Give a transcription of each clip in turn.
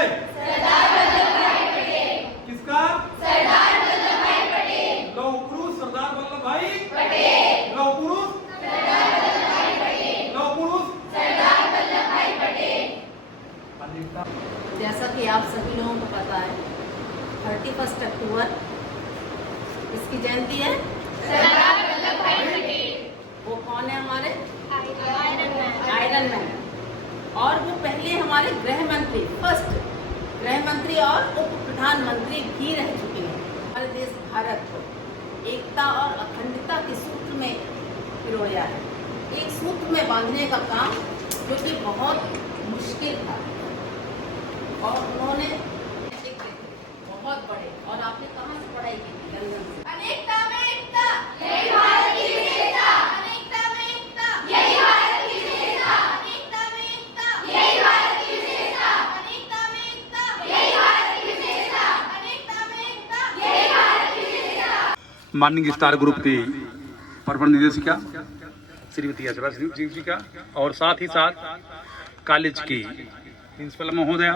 है? सरदार वल्लभ भाई पटेल। किसका? सरदार वल्लभ भाई पटेल। लौह पुरुष सरदार वल्लभ भाई पटेल। लौह पुरुष सरदार वल्लभ भाई पटेल। लौह पुरुष सरदार वल्लभ भाई पटेल। जैसा कि आप सभी लोगों को पता है, 31 अक्टूबर इसकी जयंती है। सरदार वल्लभ भाई पटेल वो कौन है हमारे? Iron man. और वो पहले हमारे गृह मंत्री, फर्स्ट गृह मंत्री और उप प्रधानमंत्री भी रह चुके हैं। हमारे देश भारत को एकता और अखंडता के सूत्र में पिरोया है, एक सूत्र में बांधने का काम जो कि बहुत मुश्किल था। और उन्होंने बहुत बड़े, और आपने कहाँ से पढ़ाई की थी? लंदन से। अनेकता में एकता, यही भारत की विशेषता। अनेकता में एकता, यही भारत की विशेषता। अनेकता में एकता, यही भारत की विशेषता। अनेकता में एकता, यही भारत की विशेषता। अनेकता में एकता, यही भारत की विशेषता। माननीय स्टार ग्रुप की प्रबंध निदेशिका श्रीमती अजरा जी का, और साथ ही साथ कॉलेज की प्रिंसिपल महोदया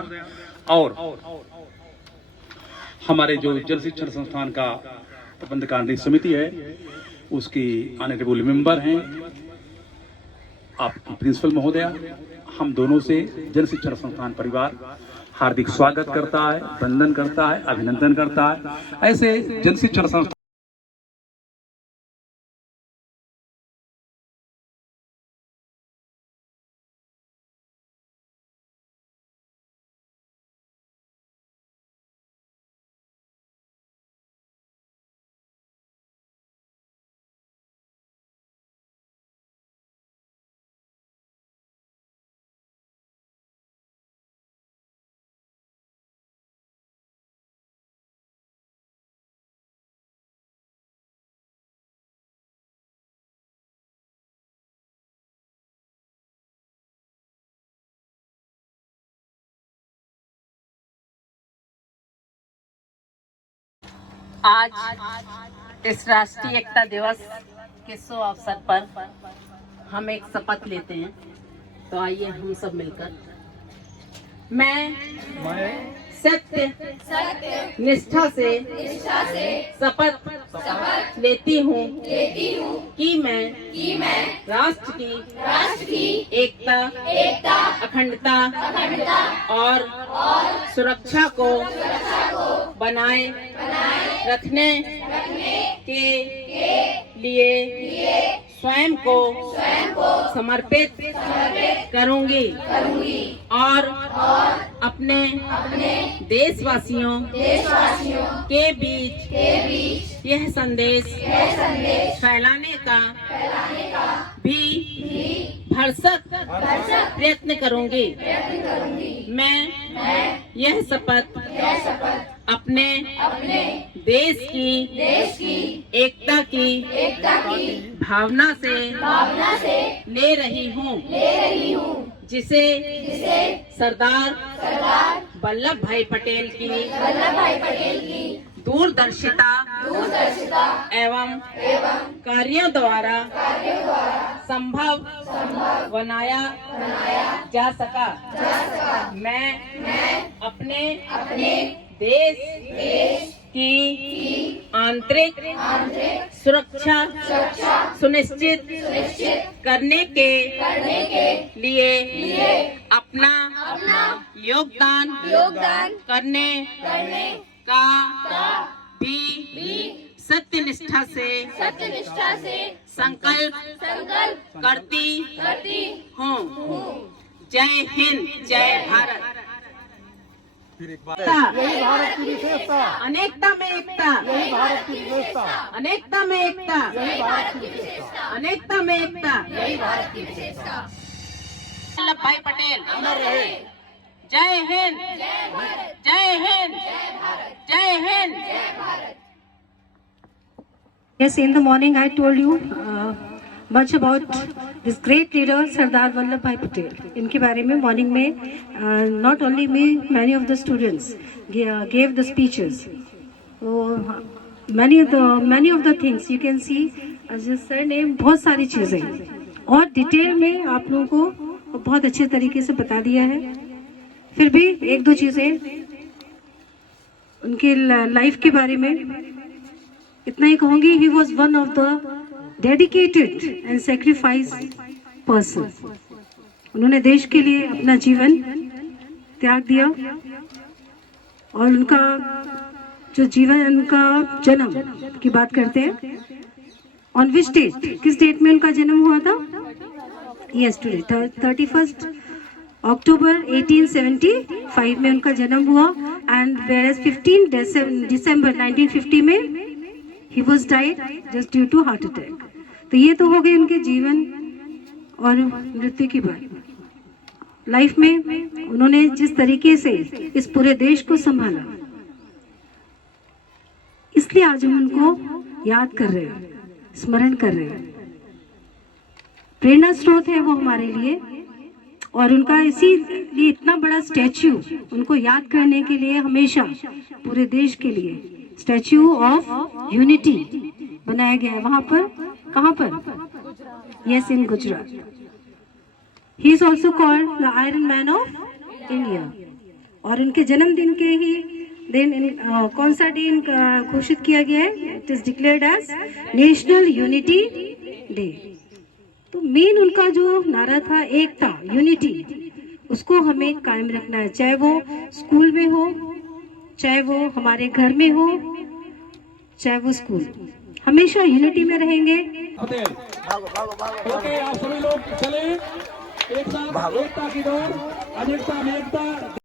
और हमारे जो जल शिक्षण संस्थान का प्रबंध कार्य समिति है उसकी ऑनरेबल मेंबर हैं आपकी प्रिंसिपल महोदया, हम दोनों से जल शिक्षण संस्थान परिवार हार्दिक स्वागत करता है, वंदन करता है, अभिनंदन करता है। ऐसे जल शिक्षण संस्थान आज इस राष्ट्रीय एकता दिवस के शुभ अवसर पर हम एक शपथ लेते हैं। तो आइए हम सब मिलकर। मैं सत्य निष्ठा से शपथ लेती हूँ कि मैं राष्ट्र की एकता अखंडता और सुरक्षा को बनाए रखने के लिए स्वयं को समर्पित करूंगी और अपने देशवासियों के बीच यह संदेश फैलाने का भी भरसक प्रयत्न करूंगी। मैं यह शपथ अपने देश की एकता की भावना से ले रही हूँ, जिसे सरदार वल्लभ भाई पटेल की दूरदर्शिता एवं कार्यों द्वारा संभव बनाया जा सका। मैं अपने देश की आंतरिक सुरक्षा सुनिश्चित करने के लिए अपना योगदान करने का भी सत्यनिष्ठा से संकल्प करती हूँ। जय हिंद, जय भारत। यही भारत की विशेषता। अनेकता में एकता, यही भारत की विशेषता। अनेकता में एकता, यही भारत की विशेषता। अनेकता में एकता, यही भारत की विशेषता। वल्लभ भाई पटेल अमर रहे। जय हिंद, जय हिंद, जय Hind. Yes, in the morning I told you much about this great leader Sardar Vallabh Bhai Patel. इनके बारे में मॉर्निंग में not only me, many of the students gave the speeches. So many of the things you can see जिस sir ने बहुत सारी चीज़ें और डिटेल में आप लोगों को बहुत अच्छे तरीके से बता दिया है। फिर भी एक दो चीज़ें उनके लाइफ के बारे में इतना ही कहूँगी। He was one of the dedicated and sacrifice person. उन्होंने देश के लिए अपना जीवन त्याग दिया और उनका जो जीवन, उनका जन्म की बात करते हैं। ऑन विच डेट, किस डेट में उनका जन्म हुआ था? यस, टुडे 31 अक्टूबर 1875 में उनका जन्म हुआ। एंड वेयरएज 15 दिसंबर 1950 में ही was died just due to heart attack. तो ये तो हो गई उनके जीवन और मृत्यु की बात। लाइफ में उन्होंने जिस तरीके से इस पूरे देश को संभाला, इसलिए आज हम उनको याद कर रहे हैं, स्मरण कर रहे हैं। प्रेरणा स्रोत है वो हमारे लिए, और उनका इसीलिए इतना बड़ा स्टैच्यू उनको याद करने के लिए हमेशा पूरे देश के लिए स्टैच्यू ऑफ यूनिटी बनाया गया है। वहां पर, कहां पर? Yes, in Gujarat. He is also called the iron man of India. और उनके जन्मदिन के ही दिन कौन सा दिन घोषित किया गया है? It is declared as national unity day. तो मेन उनका जो नारा था, एकता, यूनिटी, उसको हमें कायम रखना है। चाहे वो स्कूल में हो, चाहे वो हमारे घर में हो, चाहे वो स्कूल, हमेशा यूनिटी में रहेंगे। पटेल, ओके, आप सभी लोग चले एक साथ, एकता की दौड़, अनेकता में एकता।